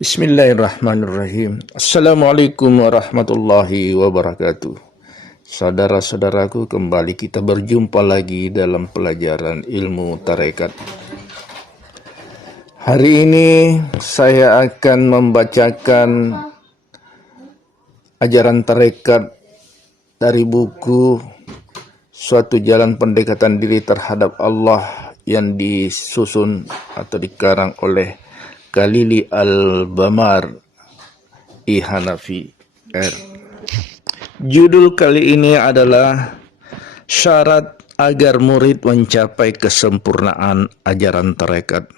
Bismillahirrahmanirrahim. Assalamualaikum warahmatullahi wabarakatuh. Saudara-saudaraku, kembali kita berjumpa lagi dalam pelajaran ilmu tarekat. Hari ini saya akan membacakan ajaran tarekat dari buku Suatu Jalan Pendekatan Diri Terhadap Allah yang disusun atau dikarang oleh Khalili Al-Bamar I. Hanafi R. Judul kali ini adalah Syarat agar murid mencapai kesempurnaan ajaran tarekat.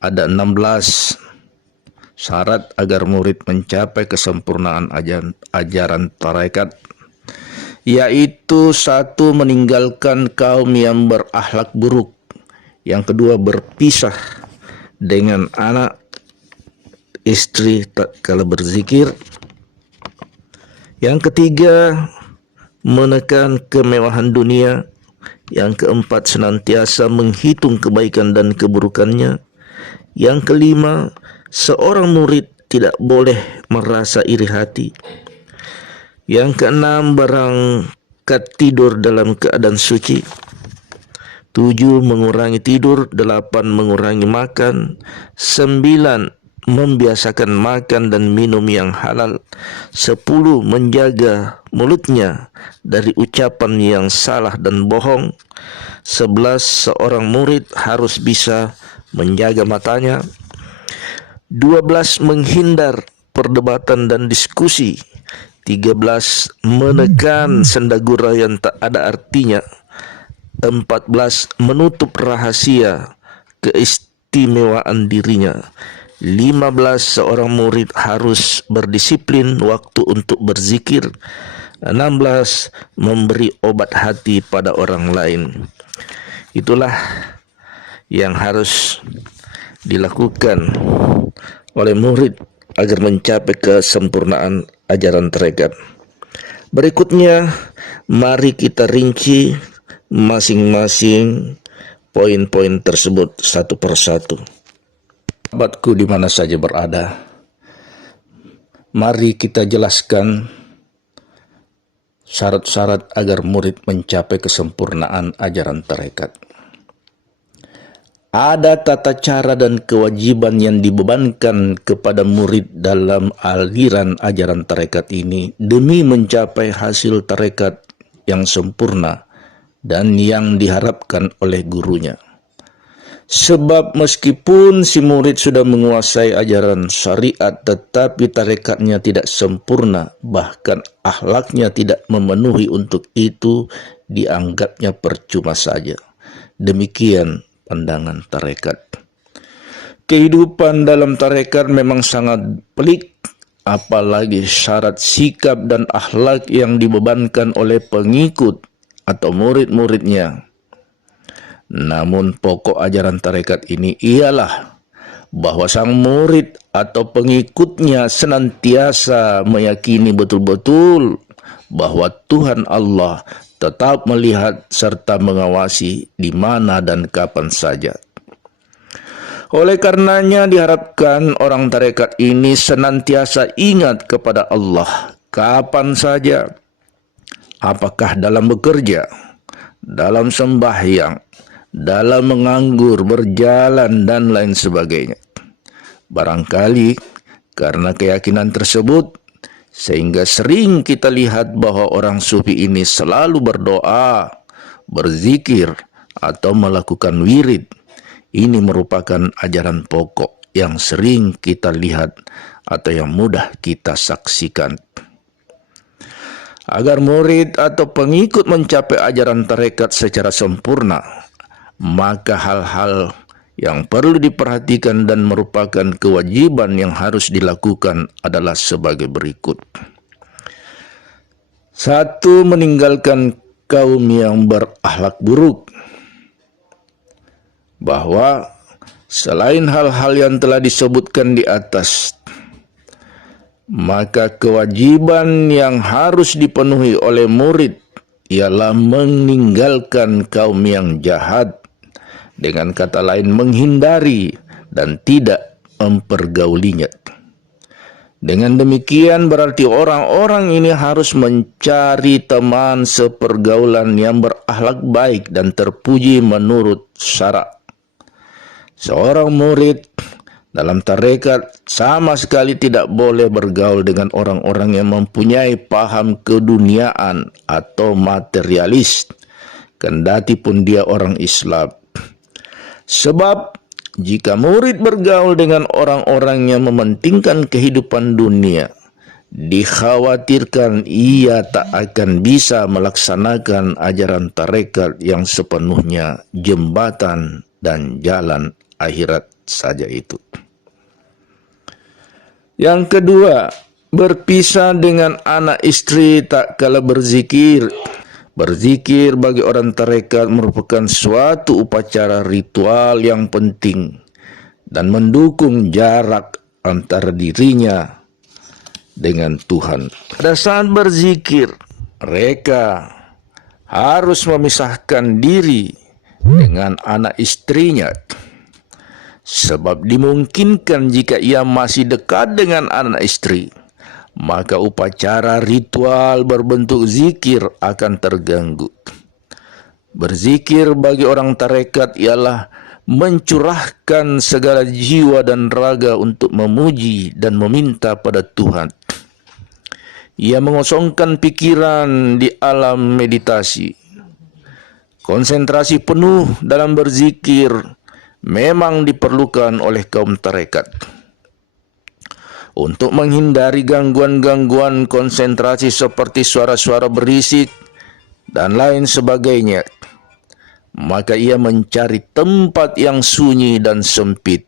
Ada 16 syarat agar murid mencapai kesempurnaan ajaran tarekat, yaitu 1. Meninggalkan kaum yang berakhlak buruk. Yang kedua, berpisah dengan anak istri tatkala berzikir. Yang ketiga, menekan kemewahan dunia. Yang keempat, senantiasa menghitung kebaikan dan keburukannya. Yang kelima, seorang murid tidak boleh merasa iri hati. Yang keenam, berangkat tidur dalam keadaan suci. 7. Mengurangi tidur. 8. Mengurangi makan. 9. Membiasakan makan dan minum yang halal. 10. Menjaga mulutnya dari ucapan yang salah dan bohong. 11. Seorang murid harus bisa menjaga matanya. 12. Menghindar perdebatan dan diskusi. 13. Menekan sendagura yang tak ada artinya. 14. Menutup rahasia keistimewaan dirinya. 15. Seorang murid harus berdisiplin waktu untuk berzikir. 16. Memberi obat hati pada orang lain. Itulah yang harus dilakukan oleh murid agar mencapai kesempurnaan ajaran tarekat. Berikutnya, mari kita rinci masing-masing poin-poin tersebut satu persatu. Sahabatku di mana saja berada, mari kita jelaskan syarat-syarat agar murid mencapai kesempurnaan ajaran tarekat. Ada tata cara dan kewajiban yang dibebankan kepada murid dalam aliran ajaran tarekat ini demi mencapai hasil tarekat yang sempurna dan yang diharapkan oleh gurunya. Sebab meskipun si murid sudah menguasai ajaran syariat, tetapi tarekatnya tidak sempurna, bahkan akhlaknya tidak memenuhi untuk itu, dianggapnya percuma saja. Demikian pandangan tarekat. Kehidupan dalam tarekat memang sangat pelik, apalagi syarat sikap dan akhlak yang dibebankan oleh pengikut atau murid-muridnya. Namun pokok ajaran tarekat ini ialah bahwa sang murid atau pengikutnya senantiasa meyakini betul-betul bahwa Tuhan Allah tetap melihat serta mengawasi di mana dan kapan saja. Oleh karenanya diharapkan orang tarekat ini senantiasa ingat kepada Allah kapan saja, apakah dalam bekerja, dalam sembahyang, dalam menganggur, berjalan, dan lain sebagainya. Barangkali karena keyakinan tersebut, sehingga sering kita lihat bahwa orang sufi ini selalu berdoa, berzikir, atau melakukan wirid. Ini merupakan ajaran pokok yang sering kita lihat atau yang mudah kita saksikan. Agar murid atau pengikut mencapai ajaran tarekat secara sempurna, maka hal-hal yang perlu diperhatikan dan merupakan kewajiban yang harus dilakukan adalah sebagai berikut. 1. Meninggalkan kaum yang berakhlak buruk. Bahwa selain hal-hal yang telah disebutkan di atas, maka kewajiban yang harus dipenuhi oleh murid ialah meninggalkan kaum yang jahat. Dengan kata lain, menghindari dan tidak mempergaulinya. Dengan demikian berarti orang-orang ini harus mencari teman sepergaulan yang berakhlak baik dan terpuji menurut syarak. Seorang murid dalam tarekat sama sekali tidak boleh bergaul dengan orang-orang yang mempunyai paham keduniaan atau materialis, kendati pun dia orang Islam. Sebab jika murid bergaul dengan orang-orang yang mementingkan kehidupan dunia, dikhawatirkan ia tak akan bisa melaksanakan ajaran tarekat yang sepenuhnya jembatan dan jalan akhirat saja itu. Yang kedua, berpisah dengan anak istri tak kala berzikir. Berzikir bagi orang tarekat merupakan suatu upacara ritual yang penting dan mendukung jarak antara dirinya dengan Tuhan. Pada saat berzikir, mereka harus memisahkan diri dengan anak istrinya, sebab dimungkinkan jika ia masih dekat dengan anak istri, maka upacara ritual berbentuk zikir akan terganggu. Berzikir bagi orang tarekat ialah mencurahkan segala jiwa dan raga untuk memuji dan meminta pada Tuhan. Ia mengosongkan pikiran di alam meditasi. Konsentrasi penuh dalam berzikir memang diperlukan oleh kaum tarekat. Untuk menghindari gangguan-gangguan konsentrasi seperti suara-suara berisik dan lain sebagainya, maka ia mencari tempat yang sunyi dan sempit.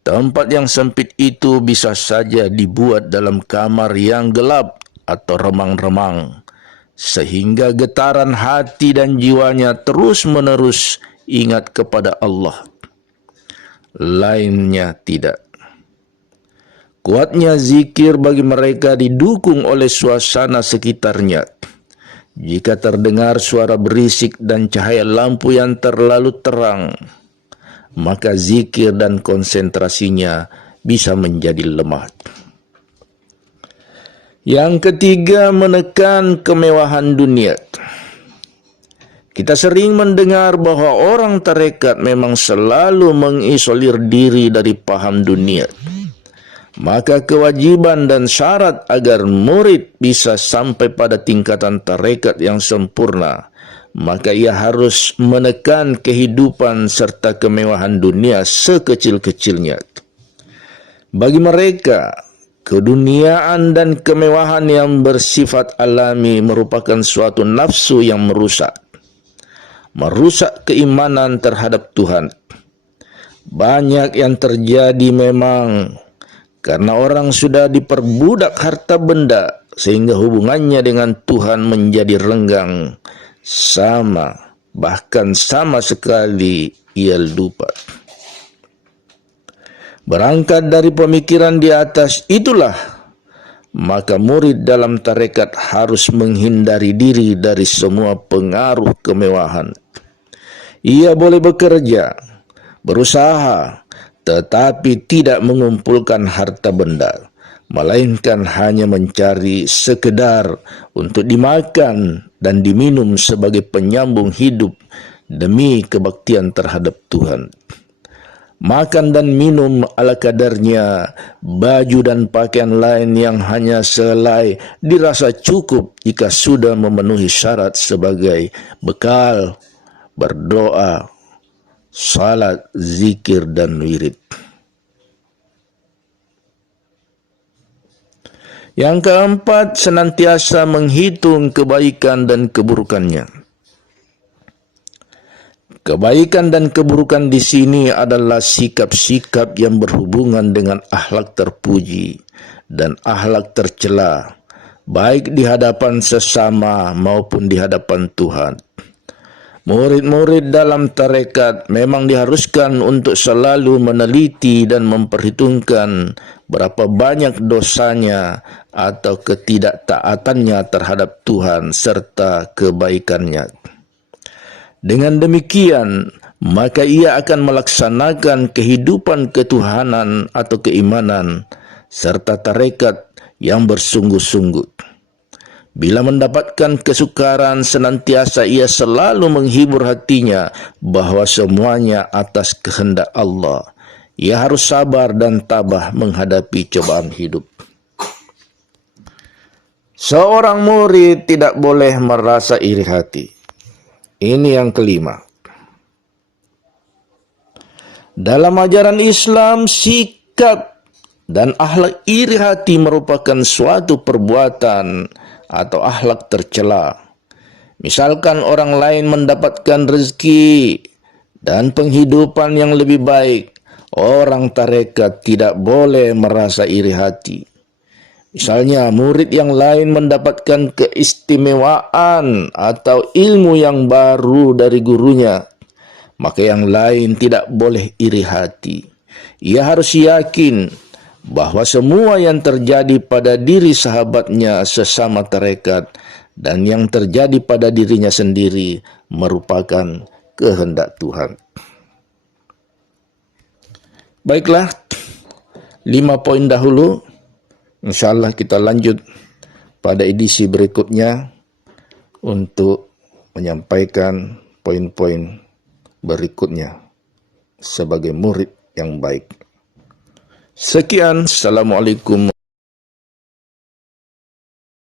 Tempat yang sempit itu bisa saja dibuat dalam kamar yang gelap atau remang-remang, sehingga getaran hati dan jiwanya terus-menerus ingat kepada Allah. Lainnya tidak. Kuatnya zikir bagi mereka didukung oleh suasana sekitarnya. Jika terdengar suara berisik dan cahaya lampu yang terlalu terang, maka zikir dan konsentrasinya bisa menjadi lemah. Yang ketiga, menekan kemewahan dunia. Kita sering mendengar bahwa orang tarekat memang selalu mengisolir diri dari paham dunia. Maka kewajiban dan syarat agar murid bisa sampai pada tingkatan tarekat yang sempurna, maka ia harus menekan kehidupan serta kemewahan dunia sekecil-kecilnya. Bagi mereka, keduniaan dan kemewahan yang bersifat alami merupakan suatu nafsu yang merusak keimanan terhadap Tuhan. Banyak yang terjadi memang karena orang sudah diperbudak harta benda sehingga hubungannya dengan Tuhan menjadi renggang, bahkan sama sekali ia lupa. Berangkat dari pemikiran di atas itulah, maka murid dalam tarekat harus menghindari diri dari semua pengaruh kemewahan. Ia boleh bekerja, berusaha, tetapi tidak mengumpulkan harta benda, melainkan hanya mencari sekedar untuk dimakan dan diminum sebagai penyambung hidup demi kebaktian terhadap Tuhan. Makan dan minum ala kadarnya, baju dan pakaian lain yang hanya sehelai dirasa cukup jika sudah memenuhi syarat sebagai bekal berdoa, salat, zikir, dan wirid. Yang keempat, senantiasa menghitung kebaikan dan keburukannya. Kebaikan dan keburukan di sini adalah sikap-sikap yang berhubungan dengan akhlak terpuji dan akhlak tercela, baik di hadapan sesama maupun di hadapan Tuhan. Murid-murid dalam tarekat memang diharuskan untuk selalu meneliti dan memperhitungkan berapa banyak dosanya atau ketidaktaatannya terhadap Tuhan serta kebaikannya. Dengan demikian, maka ia akan melaksanakan kehidupan ketuhanan atau keimanan serta tarekat yang bersungguh-sungguh. Bila mendapatkan kesukaran, senantiasa ia selalu menghibur hatinya bahwa semuanya atas kehendak Allah. Ia harus sabar dan tabah menghadapi cobaan hidup. Seorang murid tidak boleh merasa iri hati. Ini yang kelima. Dalam ajaran Islam, sikap dan akhlak iri hati merupakan suatu perbuatan atau akhlak tercela. Misalkan orang lain mendapatkan rezeki dan penghidupan yang lebih baik, orang tarekat tidak boleh merasa iri hati. Misalnya murid yang lain mendapatkan keistimewaan atau ilmu yang baru dari gurunya, maka yang lain tidak boleh iri hati. Ia harus yakin bahwa semua yang terjadi pada diri sahabatnya sesama tarekat dan yang terjadi pada dirinya sendiri merupakan kehendak Tuhan. Baiklah, 5 poin dahulu. InsyaAllah kita lanjut pada edisi berikutnya untuk menyampaikan poin-poin berikutnya sebagai murid yang baik. Sekian, Assalamualaikum.